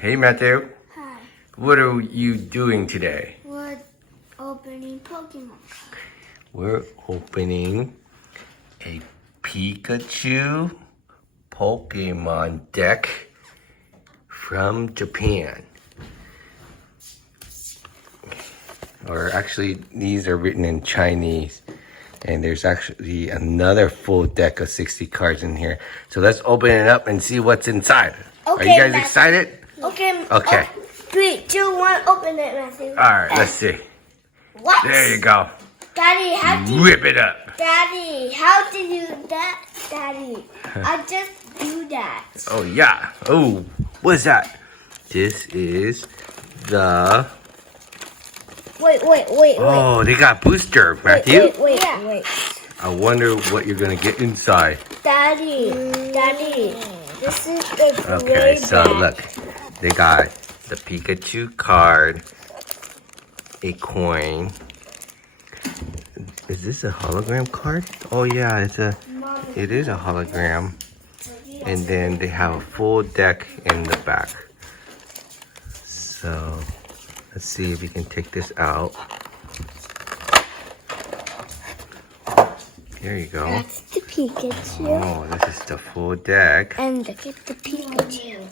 Hey Matthew, Hi. what are you doing today? We're opening Pokemon. We're opening a Pikachu Pokémon deck from Japan. Or actually, these are written in Chinese. And there's actually another full deck of 60 cards in here. So let's open it up and see what's inside. Okay, are you guys Matthew. excited? Okay. Okay. 3, 2, 1, open it, Matthew. Alright, let's see. What? There you go. Daddy, how do you... Rip it up. Daddy, how do you do that? Daddy, I just do that. Oh, yeah. Oh, what's that? This is the... Wait. Oh, they got booster, Matthew. Wait. I wonder what you're going to get inside. Daddy, this is the Okay, gray so bag. look. They got the Pikachu card, a coin. Is this a hologram card? Oh, yeah, it is a hologram. And then they have a full deck in the back. So, let's see if we can take this out. There you go. That's the Pikachu. Oh, this is the full deck. And look at the Pikachu.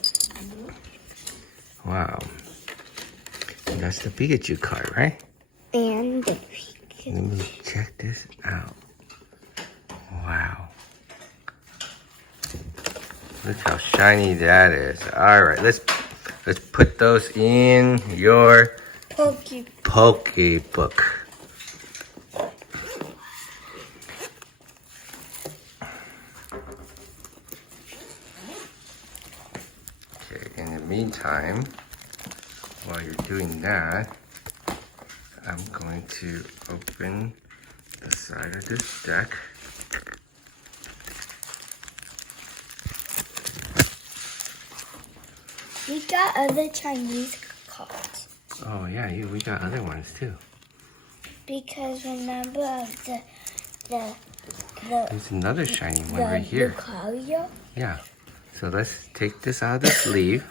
Wow. And that's the Pikachu card, right? And the Pikachu. Let me check this out. Wow. Look how shiny that is. All right, let's put those in your Pokebook. Okay, in the meantime, while you're doing that, I'm going to open the side of this deck. We got other Chinese cards. Oh yeah, we got other ones too. Because remember the There's another shiny one right here. Lucario? Yeah. So let's take this out of the sleeve.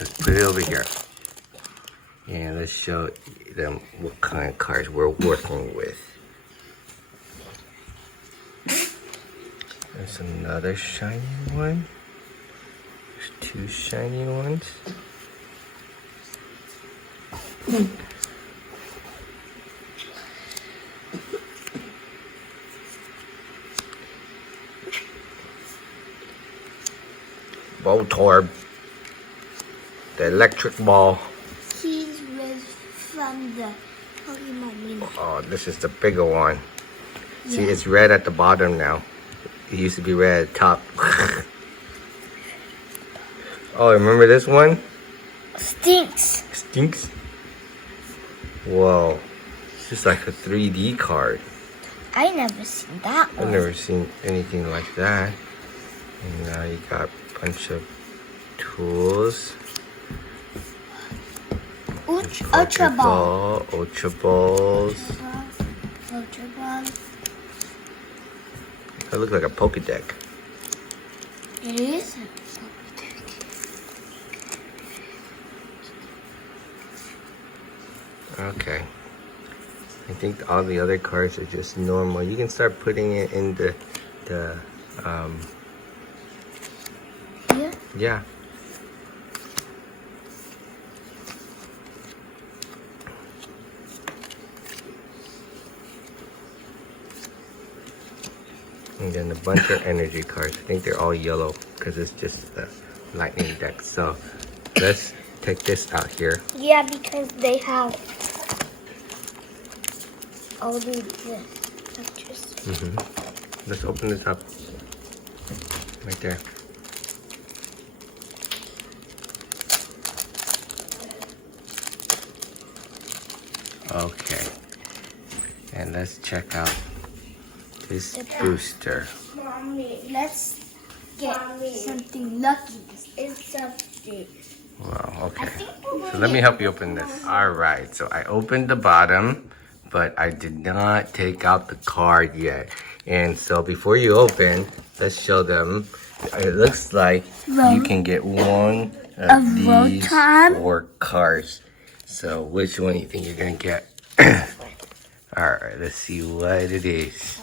Let's put it over here. And let's show them what kind of cards we're working with. There's another shiny one. There's two shiny ones. Voltorb. The electric ball. He's from the Pokemon mini. Oh, this is the bigger one. See, it's red at the bottom now. It used to be red at the top. Oh, remember this one? Stinks. Stinks? Whoa. It's just like a 3D card. I never seen that one. I've never seen anything like that. And now you got a bunch of tools. Ultra Ball. Ultra Balls. Ultra Ball. That looks like a Pokédeck. It is. Okay. I think all the other cards are just normal. You can start putting it in the yeah. And then a bunch of energy cards. I think they're all yellow because it's just a lightning deck. So let's take this out here. Yeah, because they have all these pictures. Let's open this up. Right there. Okay. And let's check out this booster. Mommy, let's get something lucky. It's something. Wow, okay. So let me help you open this. All right, so I opened the bottom, but I did not take out the card yet. And so before you open, let's show them it looks like you can get one of road these time? 4 cards. So which one do you think you're gonna get? Alright, let's see what it is.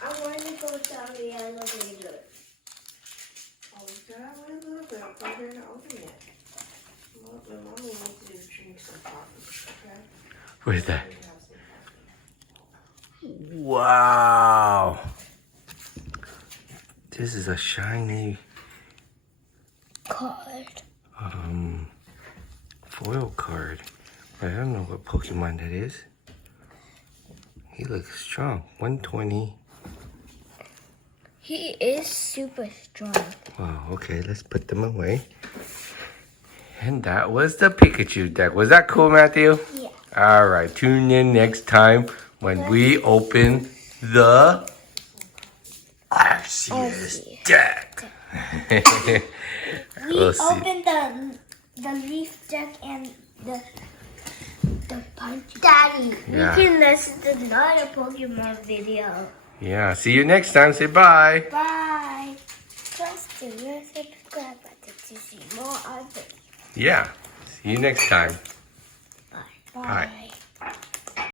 I want to go down the elevator. Oh, Dad, wait a little bit. I'm here to open it. Well, the mommy wants you to drink some coffee, okay? What is that? Wow! This is a shiny Card. foil card. But I don't know what Pokemon that is. He looks strong. 120. He is super strong. Wow, okay, let's put them away. And that was the Pikachu deck. Was that cool, Matthew? Yeah. Alright, tune in next time when we open the Arceus deck. We opened the leaf deck and the punch. Daddy, Yeah. we can listen to another Pokemon video. Yeah, see you next time. Say bye. Bye. Press the subscribe button to see more of it. Yeah, see you next time. Bye. Bye.